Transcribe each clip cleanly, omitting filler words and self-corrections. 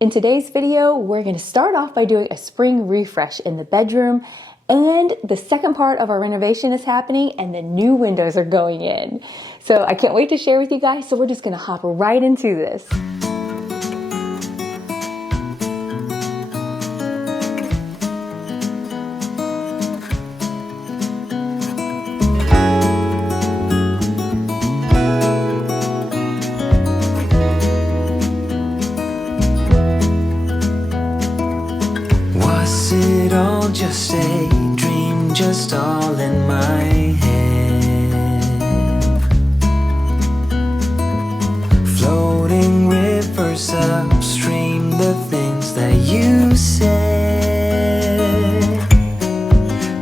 In today's video, we're going to start off by doing a spring refresh in the bedroom, and the second part of our renovation is happening and the new windows are going in. So I can't wait to share with you guys, so we're just going to hop right into this. Just a dream, just all in my head. Floating rivers upstream, the things that you said.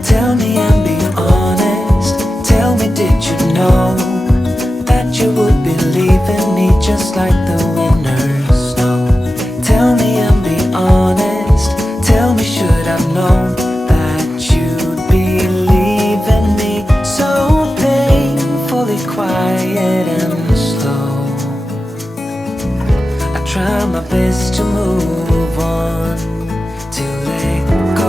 Tell me and be honest. Tell me, did you know that you would be leaving me just like the winners know? Tell me and be honest. Tell me, should I've known quiet and slow? I try my best to move on, to let go.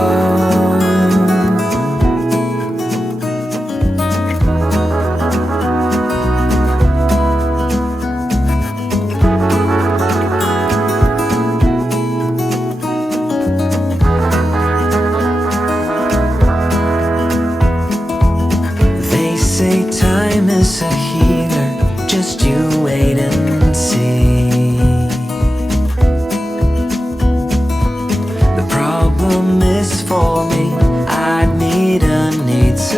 They say time is a healer, just you wait and see. The problem is for me, I need an eternity.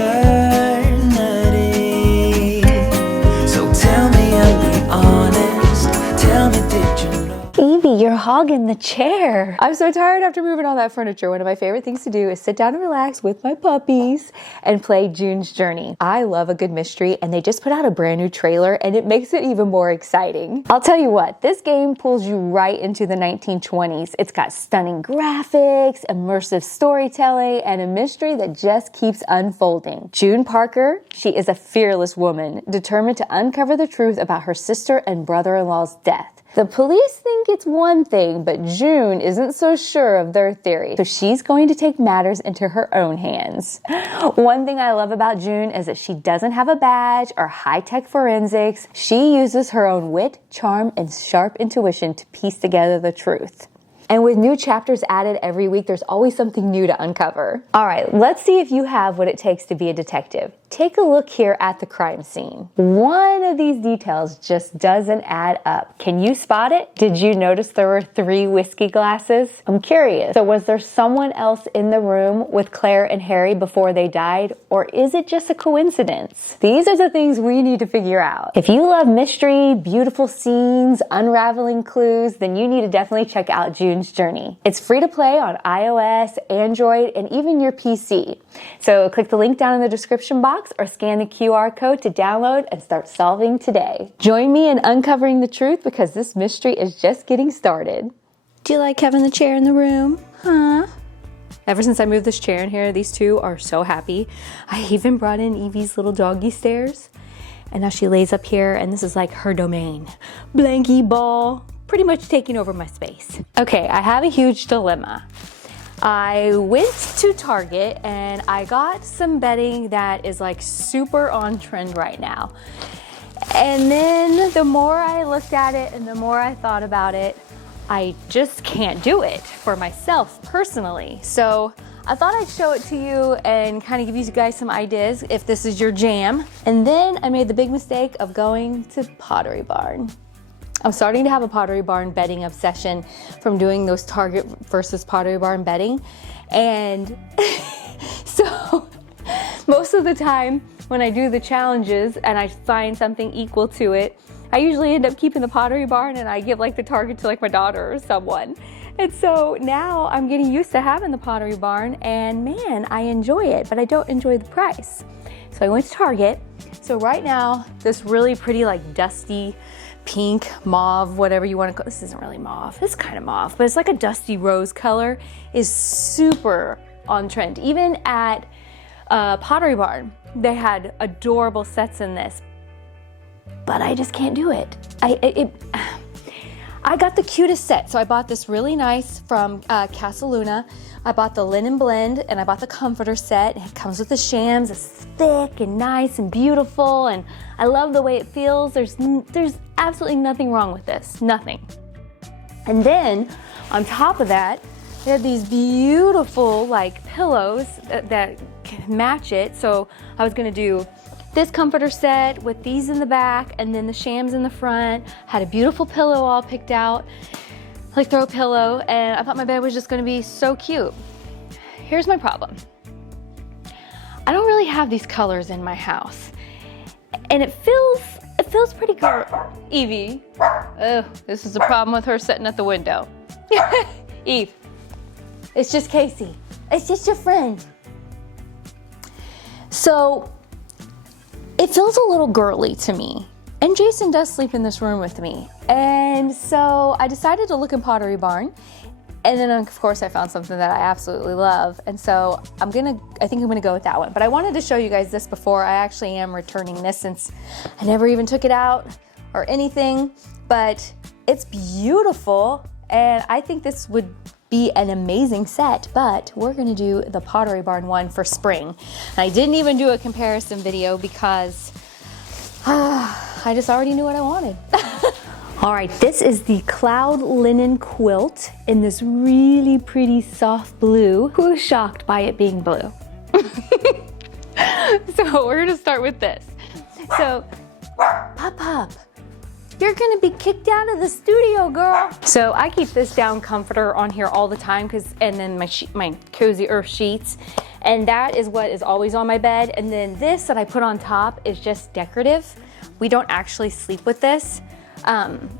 So tell me and be honest, tell me, did you know? Evie, you're hogging the chair. I'm so tired after moving all that furniture. One of my favorite things to do is sit down and relax with my puppies and play June's Journey. I love a good mystery, and they just put out a brand new trailer and it makes it even more exciting. I'll tell you what, this game pulls you right into the 1920s. It's got stunning graphics, immersive storytelling, and a mystery that just keeps unfolding. June Parker, she is a fearless woman, determined to uncover the truth about her sister and brother-in-law's death. The police think it's one thing, but June isn't so sure of their theory, so she's going to take matters into her own hands. One thing I love about June is that she doesn't have a badge or high-tech forensics. She uses her own wit, charm, and sharp intuition to piece together the truth. And with new chapters added every week, there's always something new to uncover. All right, let's see if you have what it takes to be a detective. Take a look here at the crime scene. One of these details just doesn't add up. Can you spot it? Did you notice there were 3 whiskey glasses? I'm curious. So was there someone else in the room with Claire and Harry before they died? Or is it just a coincidence? These are the things we need to figure out. If you love mystery, beautiful scenes, unraveling clues, then you need to definitely check out June's Journey. It's free to play on iOS, Android, and even your PC. So click the link down in the description box or scan the QR code to download and start solving today. Join me in uncovering the truth, because this mystery is just getting started. Do you like having the chair in the room? Huh? Ever since I moved this chair in here, these two are so happy. I even brought in Evie's little doggy stairs, and now she lays up here, and this is like her domain. Blankie ball, pretty much taking over my space. Okay, I have a huge dilemma. I went to Target and I got some bedding that is like super on trend right now. And then the more I looked at it and the more I thought about it, I just can't do it for myself personally. So I thought I'd show it to you and kind of give you guys some ideas if this is your jam. And then I made the big mistake of going to Pottery Barn. I'm starting to have a Pottery Barn bedding obsession from doing those Target versus Pottery Barn bedding. And so most of the time when I do the challenges and I find something equal to it, I usually end up keeping the Pottery Barn and I give like the Target to like my daughter or someone. And so now I'm getting used to having the Pottery Barn, and man, I enjoy it, but I don't enjoy the price. So I went to Target. So right now, this really pretty like dusty pink, mauve, whatever you want to call it. This isn't really mauve. It's kind of mauve, but it's like a dusty rose color, is super on trend. Even at Pottery Barn, they had adorable sets in this, but I just can't do it. I I got the cutest set. So I bought this really nice from Casa Luna. I bought the linen blend and I bought the comforter set. It comes with the shams. It's thick and nice and beautiful, and I love the way it feels. There's absolutely nothing wrong with this, nothing. And then on top of that, they have these beautiful like pillows that can match it. So I was gonna do this comforter set with these in the back and then the shams in the front. Had a beautiful pillow all picked out, like throw pillow, and I thought my bed was just gonna be so cute. Here's my problem. I don't really have these colors in my house, and it feels pretty good. Evie, oh, this is the problem with her sitting at the window. Eve, it's just Casey. It's just your friend. So it feels a little girly to me. And Jason does sleep in this room with me. And so I decided to look in Pottery Barn. And then of course I found something that I absolutely love. And so I think I'm gonna go with that one. But I wanted to show you guys this before. I actually am returning this since I never even took it out or anything. But it's beautiful. And I think this would be an amazing set, but we're gonna do the Pottery Barn one for spring. And I didn't even do a comparison video because I just already knew what I wanted. All right, this is the Cloud Linen Quilt in this really pretty soft blue. Who's shocked by it being blue? So we're gonna start with this. So, Pop, you're gonna be kicked out of the studio, girl. So I keep this down comforter on here all the time and then my Cozy Earth sheets. And that is what is always on my bed. And then this that I put on top is just decorative. We don't actually sleep with this.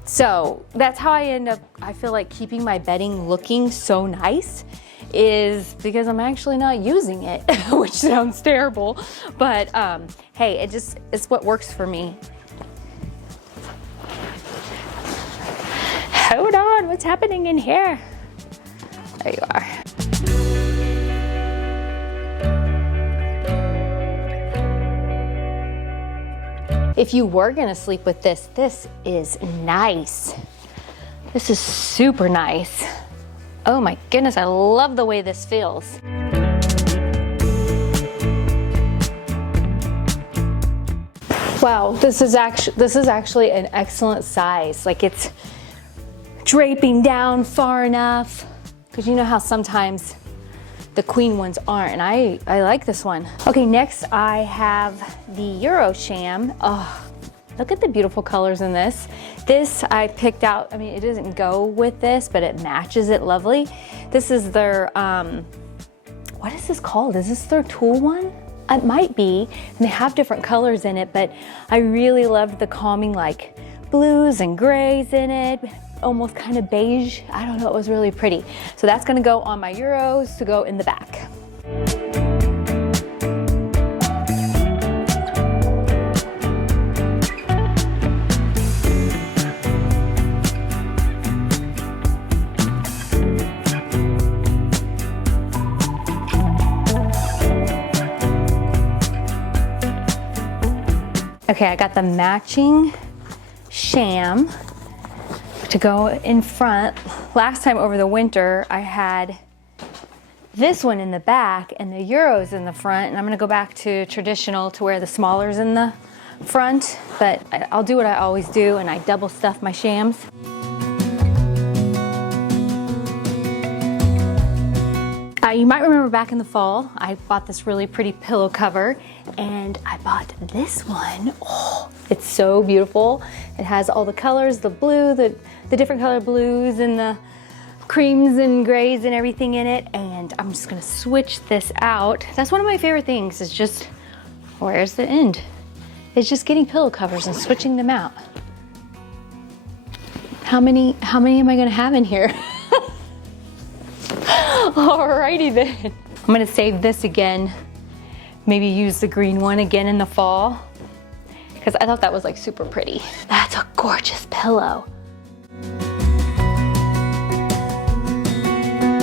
So that's how I feel like keeping my bedding looking so nice is because I'm actually not using it, which sounds terrible. But hey, it's what works for me. Hold on, what's happening in here? There you are. If you were gonna sleep with this, this is nice. This is super nice. Oh my goodness, I love the way this feels. Wow, this is actually an excellent size. Like, it's draping down far enough, because you know how sometimes the queen ones aren't, and I like this one. Okay, next I have the Euro Sham. Oh, look at the beautiful colors in this. This I picked out, I mean, it doesn't go with this, but it matches it lovely. This is their, what is this called? Is this their tulle one? It might be, and they have different colors in it, but I really loved the calming like blues and grays in it. Almost kind of beige. I don't know, it was really pretty. So that's gonna go on my Euros to go in the back. Okay, I got the matching sham to go in front. Last time over the winter, I had this one in the back and the Euros in the front, and I'm gonna go back to traditional to where the smaller's in the front, but I'll do what I always do, and I double stuff my shams. You might remember back in the fall, I bought this really pretty pillow cover, and I bought this one. Oh, it's so beautiful. It has all the colors, the blue, the different color blues and the creams and grays and everything in it, and I'm just gonna switch this out. That's one of my favorite things, is just, where's the end? It's just getting pillow covers and switching them out. How many am I gonna have in here? Alrighty then. I'm gonna save this again. Maybe use the green one again in the fall, because I thought that was like super pretty. That's a gorgeous pillow.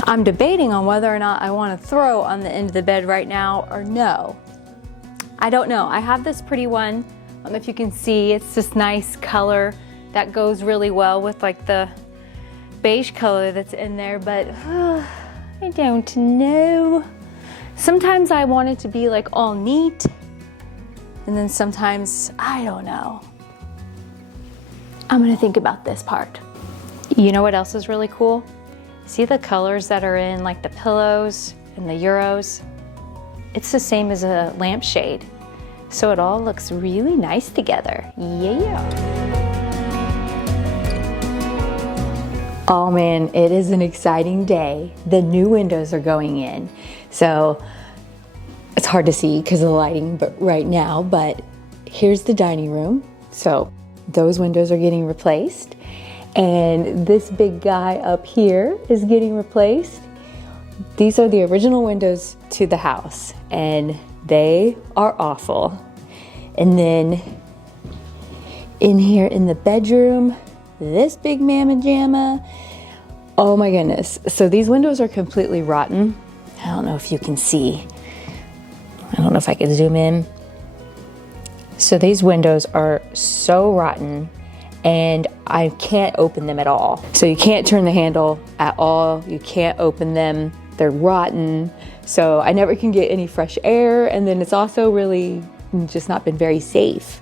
I'm debating on whether or not I want to throw on the end of the bed right now or no. I don't know. I have this pretty one. I don't know if you can see. It's this nice color that goes really well with like the beige color that's in there, but I don't know. Sometimes I want it to be like all neat, and then sometimes I don't know. I'm gonna think about this part. You know what else is really cool? See the colors that are in like the pillows and the Euros? It's the same as a lampshade. So it all looks really nice together. Yeah. Oh man, it is an exciting day. The new windows are going in. So it's hard to see because of the lighting right now, but here's the dining room. So those windows are getting replaced. And this big guy up here is getting replaced. These are the original windows to the house, and they are awful. And then in here in the bedroom, this big mamma jamma. Oh my goodness. So these windows are completely rotten. I don't know if you can see. I don't know if I can zoom in. So these windows are so rotten, and I can't open them at all. So you can't turn the handle at all. You can't open them. They're rotten. So I never can get any fresh air, and then it's also really just not been very safe.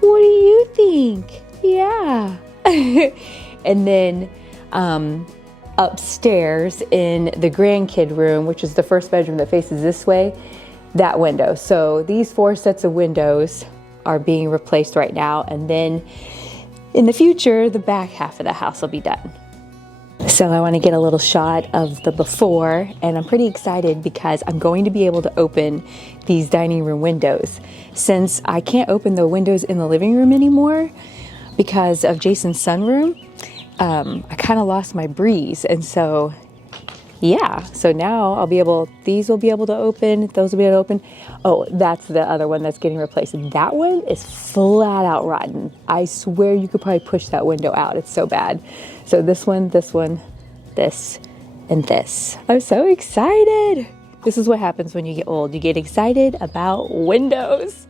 What do you think? Yeah. And then upstairs in the grandkid room, which is the first bedroom that faces this way, that window. So these 4 sets of windows are being replaced right now, and then in the future, the back half of the house will be done. So I want to get a little shot of the before, and I'm pretty excited because I'm going to be able to open these dining room windows. Since I can't open the windows in the living room anymore because of Jason's sunroom, I kind of lost my breeze, and so yeah, so now I'll be able, these will be able to open, those will be able to open. Oh, that's the other one that's getting replaced. That one is flat out rotten. I swear you could probably push that window out. It's so bad. So this one, this, and this. I'm so excited. This is what happens when you get old. You get excited about windows.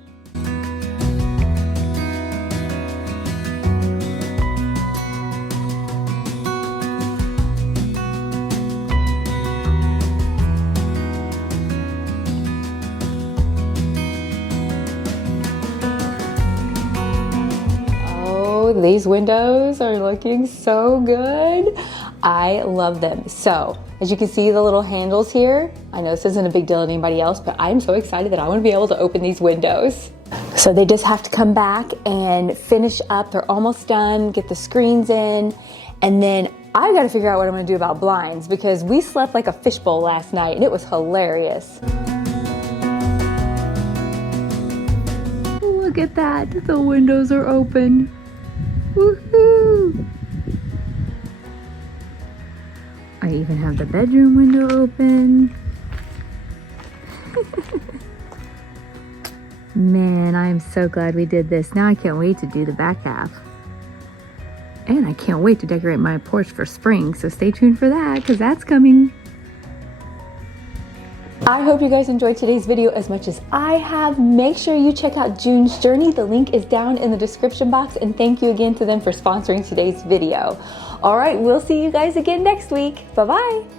These windows are looking so good. I love them. So as you can see, the little handles here, I know this isn't a big deal to anybody else, but I'm so excited that I want to be able to open these windows. So they just have to come back and finish up. They're almost done, get the screens in, and then I got to figure out what I'm going to do about blinds, because we slept like a fishbowl last night and it was hilarious. Look at that, the windows are open. Woohoo! I even have the bedroom window open. Man, I am so glad we did this. Now I can't wait to do the back half. And I can't wait to decorate my porch for spring, so stay tuned for that, because that's coming. I hope you guys enjoyed today's video as much as I have. Make sure you check out June's Journey. The link is down in the description box, and thank you again to them for sponsoring today's video. All right, we'll see you guys again next week. Bye-bye.